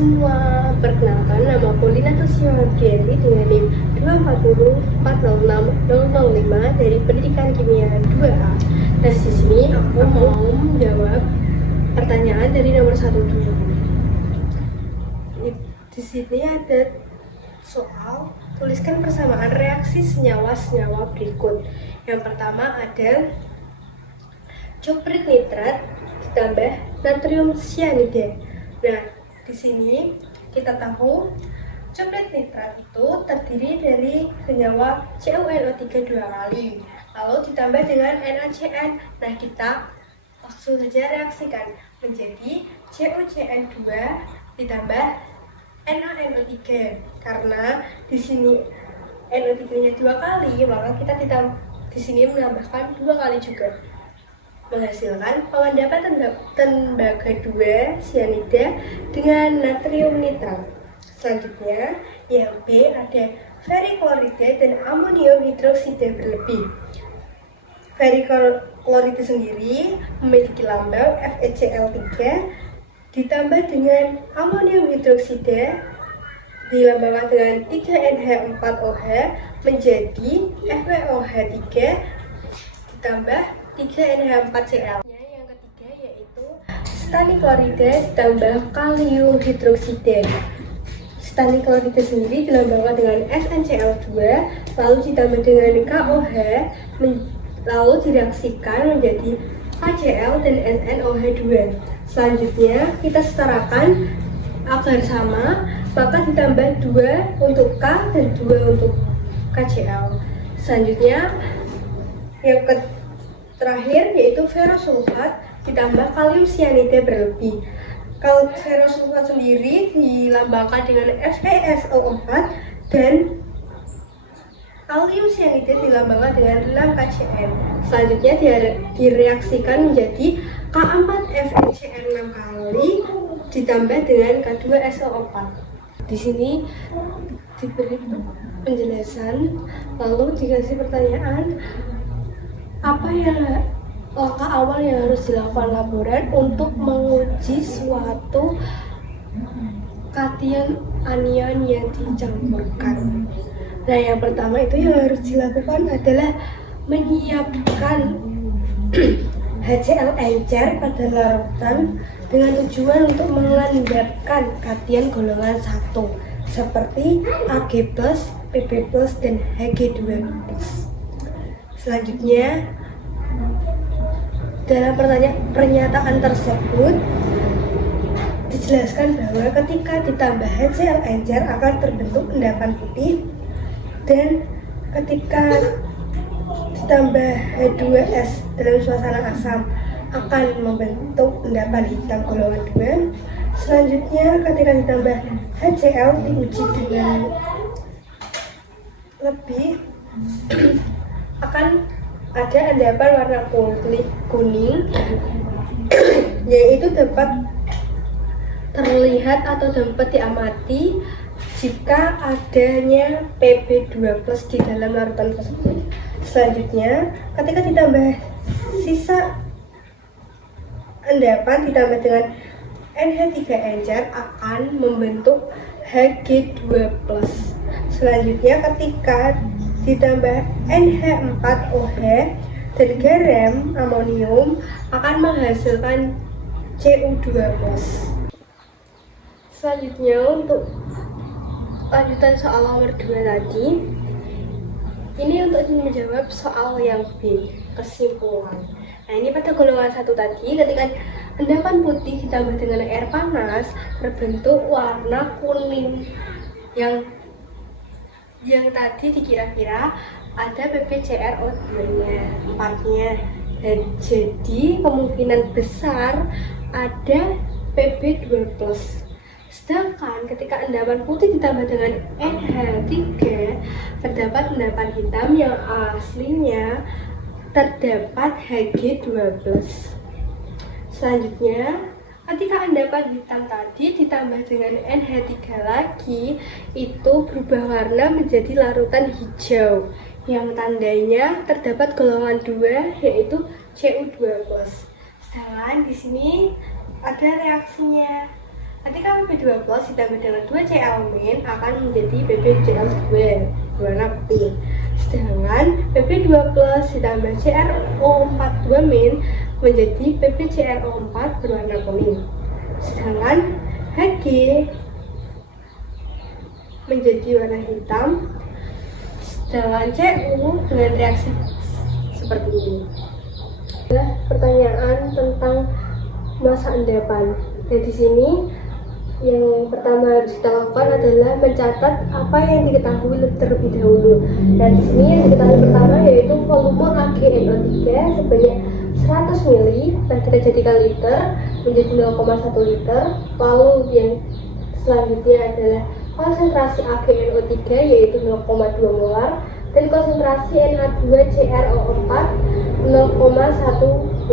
semua, perkenalkan nama Paulina Tusia Diary dengan NIM 240406005 dari Pendidikan Kimia 2A. Nah, di sini aku mau menjawab pertanyaan dari nomor 1 dulu. Di sini ada soal tuliskan persamaan reaksi senyawa-senyawa berikut. Yang pertama ada cuprit nitrat ditambah natrium cyanida. Nah, di sini kita tahu cuprit nitrat itu terdiri dari senyawa CuNO3 2 kali, lalu ditambah dengan NaCN. Nah, kita langsung saja reaksikan menjadi CuCN2 ditambah NaNO3. Karena di sini NO3-nya 2 kali, maka kita di sini menambahkan 2 kali juga, menghasilkan pengendapan tembaga 2 cyanida dengan natrium nitrat. Selanjutnya, yang B ada ferriklorida dan amonium hidroksida berlebih. Ferriklorida sendiri memiliki lambang FeCl3 ditambah dengan amonium hidroksida dilambangkan dengan 3NH4OH menjadi FeOH3 ditambah 3NH4Cl. Yang ketiga yaitu staniklorida ditambah kalium hidroksida. Staniklorida sendiri dilambangkan dengan SnCl2 lalu ditambah dengan KOH lalu direaksikan menjadi KCl dan SnOH2. Selanjutnya kita setarakan agar sama, maka ditambah 2 untuk K dan 2 untuk KCl. Selanjutnya yang terakhir yaitu ferrosulfat ditambah kalium cyanida berlebih. Kalau ferrosulfat sendiri dilambangkan dengan FeSO4 dan kalium cyanida dilambangkan dengan 6KCl. Selanjutnya direaksikan menjadi K4FeCl 6 kali ditambah dengan K2SO4. Di sini diberi penjelasan, lalu dikasih pertanyaan apa yang langkah awal yang harus dilakukan laboran untuk menguji suatu kation anion yang dicampurkan. Nah, yang pertama itu yang harus dilakukan adalah menyiapkan HCl encer pada larutan dengan tujuan untuk mengendapkan kation golongan 1 seperti Ag+, Pb+, dan Hg2+. Selanjutnya, dalam pernyataan tersebut dijelaskan bahwa ketika ditambah HCl encer akan terbentuk endapan putih, dan ketika ditambah H2S dalam suasana asam akan membentuk endapan hitam golongan 2. Selanjutnya ketika ditambah HCl diuji dengan lebih akan ada endapan warna kuning yaitu dapat terlihat atau dapat diamati jika adanya Pb2+ di dalam larutan tersebut. Selanjutnya, ketika ditambah sisa endapan ditambah dengan NH3 encer akan membentuk Hg2+. Selanjutnya, ketika ditambah NH4OH dan garam amonium akan menghasilkan Cu2+. Selanjutnya, untuk lanjutan soal nomor 2 tadi, ini untuk menjawab soal yang B, kesimpulan. Nah, ini pada golongan 1 tadi, ketika endapan putih ditambah dengan air panas berbentuk warna kuning yang tadi dikira-kira ada PbCrO2-nya 4-nya, dan jadi kemungkinan besar ada Pb2+. Sedangkan ketika endapan putih ditambah dengan NH3 terdapat endapan hitam yang aslinya terdapat Hg2+. Selanjutnya, ketika endapan hitam tadi ditambah dengan NH3 lagi, itu berubah warna menjadi larutan hijau yang tandanya terdapat golongan 2 yaitu Cu2+. Sedangkan di sini ada reaksinya. Ketika PP2 plus ditambah dengan 2Cl min akan menjadi PbCl2 berwarna putih. Sedangkan PP2 plus ditambah CrO42 min menjadi PbClO4 berwarna kuning. Sedangkan Hg menjadi warna hitam. Sedangkan Cu dengan reaksi seperti ini. Pertanyaan tentang masa endapan. Nah, di sini yang pertama harus kita lakukan adalah mencatat apa yang diketahui terlebih dahulu. Dan di sini yang diketahui pertama yaitu volume AgNO3 sebanyak 100 ml, dan kita jadikan liter menjadi 0,1 liter. Lalu yang selanjutnya adalah konsentrasi AgNO3 yaitu 0,2 molar dan konsentrasi NH2CrO4 0,1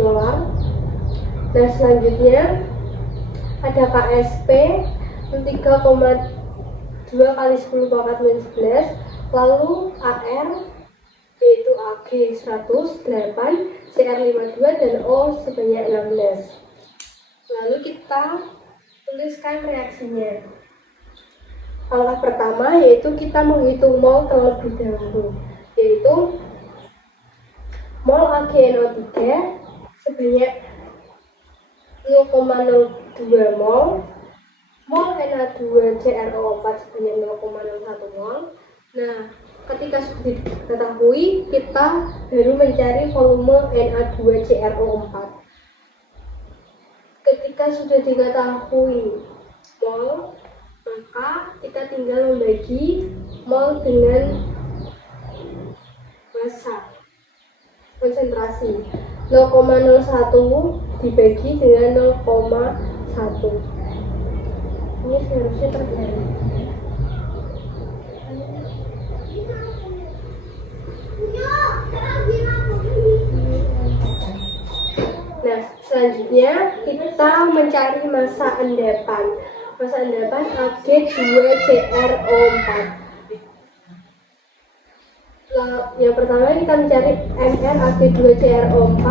molar. Nah, selanjutnya ada KSP 3,2 kali 10 pangkat min 11, lalu AR yaitu Ag 108, Cr 52 dan O sebanyak 16. Lalu kita tuliskan reaksinya. Langkah pertama yaitu kita menghitung mol terlebih dahulu, yaitu mol AgNO3 sebanyak 0,02 mol, mol NH2CrO4 sebanyak 0,01 mol. Nah, ketika sudah diketahui, kita baru mencari volume NH2CrO4. Ketika sudah diketahui mol, maka kita tinggal membagi mol dengan massa konsentrasi. 0,01 dibagi dengan 0,1. Ini seharusnya terjadi. Nah, selanjutnya kita mencari massa endapan. Massa endapan Ag2CrO4. Yang pertama kita mencari MR Ag2CrO4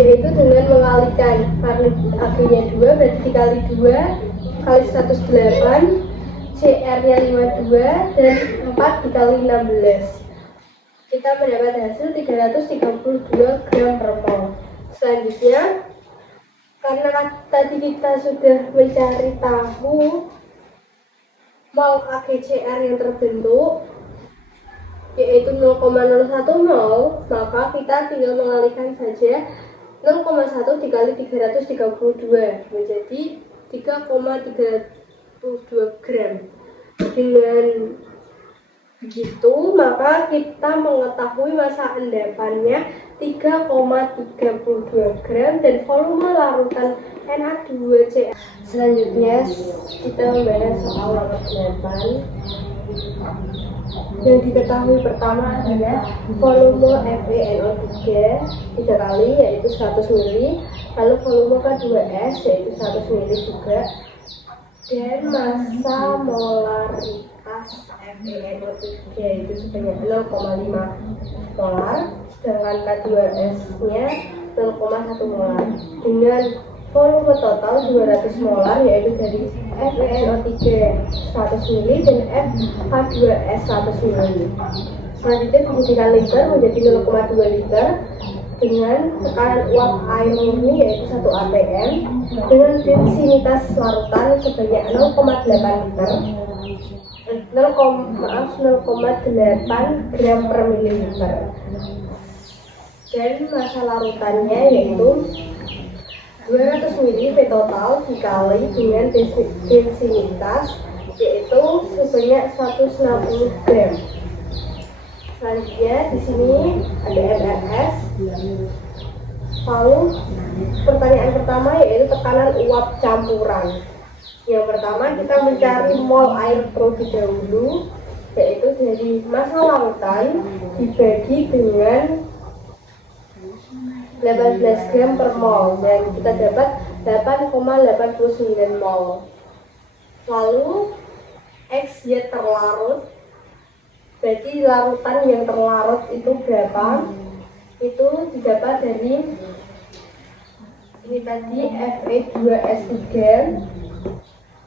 yaitu dengan mengalikan, karena Ag-nya 2 berarti dikali 2 kali 108, CR-nya 52 dan 4 dikali 16. Kita mendapat hasil 332 gram per mol. Selanjutnya, karena tadi kita sudah mencari tahu mol AgCr yang terbentuk yaitu 0,01 mol, maka kita tinggal mengalihkan saja 0,1 dikali 332 menjadi 3,32 gram. Dengan begitu, maka kita mengetahui massa endapannya 3,32 gram dan volume larutan NH2CrO4. Selanjutnya kita membahas soal endapan. Yang diketahui pertama adalah volume FeNO3 3 kali yaitu 100 ml, lalu volume K2S yaitu 100 ml juga, dan massa molaritas FeNO3 yaitu sebanyak 0,5 molar, sedangkan K2S nya 0,1 molar, dengan volume total 200 molar yaitu dari FeNO3 100 ml dan H2S 100 ml. Selanjutnya dijadikan liter menjadi 0,2 liter dengan tekanan uap air murni yaitu 1 atm dengan densitas larutan sebanyak 0,8 liter 0,8 gram per mililiter, dan massa larutannya yaitu 200 ml total dikali dengan densitas yaitu sebanyak 160 gram. Selanjutnya di sini ada MRS. Lalu pertanyaan pertama yaitu tekanan uap campuran. Yang pertama kita mencari mol air terlebih dahulu, yaitu dari massa larutan dibagi dengan 18 gram per mol dan kita dapat 8,89 mol. Lalu XY terlarut, berarti larutan yang terlarut itu berapa? Itu didapat dari ini tadi Fe2S3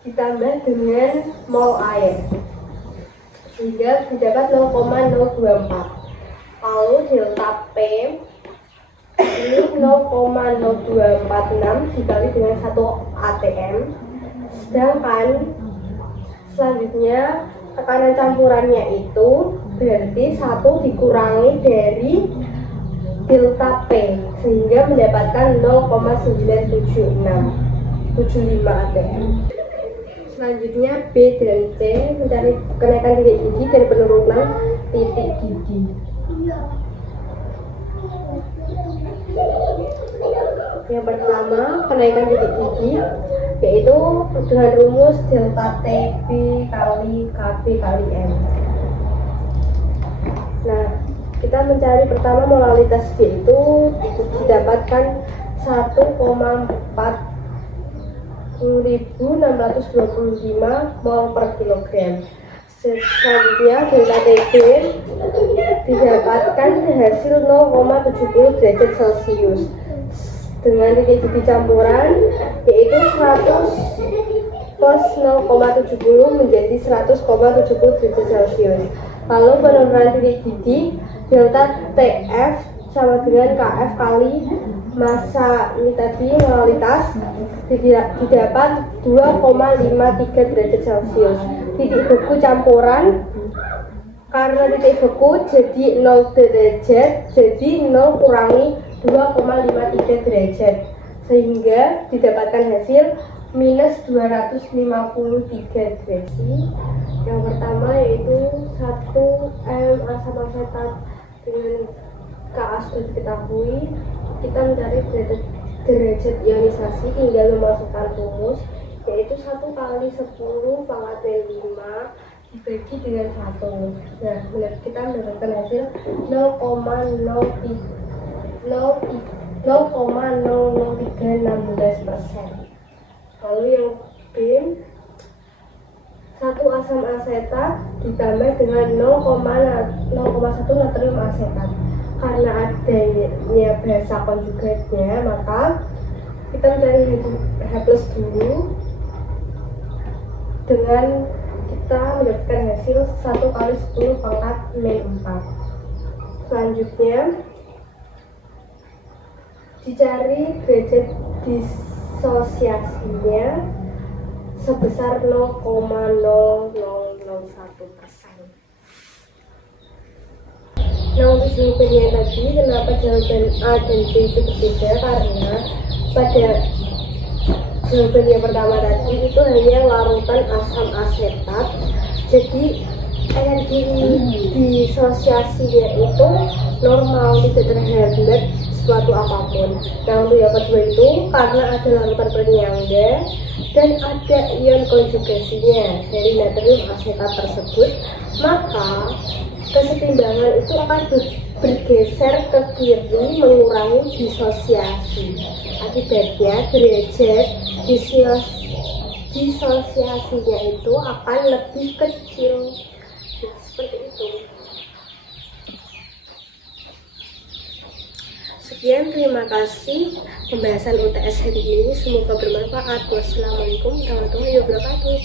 ditambah dengan mol air sehingga didapat 0,024. Lalu delta P ini 0,0246 dikali dengan 1 atm. Sedangkan selanjutnya tekanan campurannya itu berarti 1 dikurangi dari delta P sehingga mendapatkan 0,975 atm. Selanjutnya B dan C mencari kenaikan titik gigi dan penurunan titik gigi. Yang pertama, kenaikan titik gigi yaitu dengan rumus delta TB kali KB kali M. Nah, kita mencari pertama molalitas B itu didapatkan 1,40.625 mol per kilogram. Selanjutnya delta TB didapatkan hasil 0,70 derajat Celcius dengan titik gigi campuran yaitu 100 plus 0,70 menjadi 100,70 derajat Celcius. Lalu penurunan titik gigi delta TF sama dengan KF kali massa ini tadi molalitas didapat 2,53 derajat Celcius. Titik beku campuran karena titik beku jadi 0 derajat, jadi 0 kurangi 2,53 derajat sehingga didapatkan hasil minus 253 derajat. Yang pertama yaitu 1 M asam asetat dengan Ka sudah diketahui. Kita mencari derajat ionisasi tinggal memasukkan rumus yaitu 1 kali 10 pangkat 5 dibagi dengan 1. Nah, kita mendapatkan hasil 0,00316%. Lalu yang B, 1 asam asetat ditambah dengan 0,1 natrium asetat. Karena adanya basa konjugatnya, maka kita mencari H plus dulu dengan kita mendapatkan hasil 1 kali 10 pangkat min 4. Selanjutnya dicari derajat disosiasinya sebesar 0,0001%. Nah, untuk jawabannya tadi, kenapa jawaban A dan B itu berbeda? Karena pada jawaban yang pertama tadi itu hanya larutan asam asetat, jadi energi disosiasinya itu normal, tidak terhambat suatu apapun. Nah, untuk yang kedua itu karena ada larutan penyangga dan ada ion konjugasinya dari natrium asetat tersebut, maka kesetimbangan itu akan bergeser ke kiri mengurangi disosiasi. Akibatnya derajat disosiasinya itu akan lebih kecil. Nah, seperti itu. Sekian, terima kasih pembahasan UTS hari ini. Semoga bermanfaat. Wassalamualaikum warahmatullahi wabarakatuh.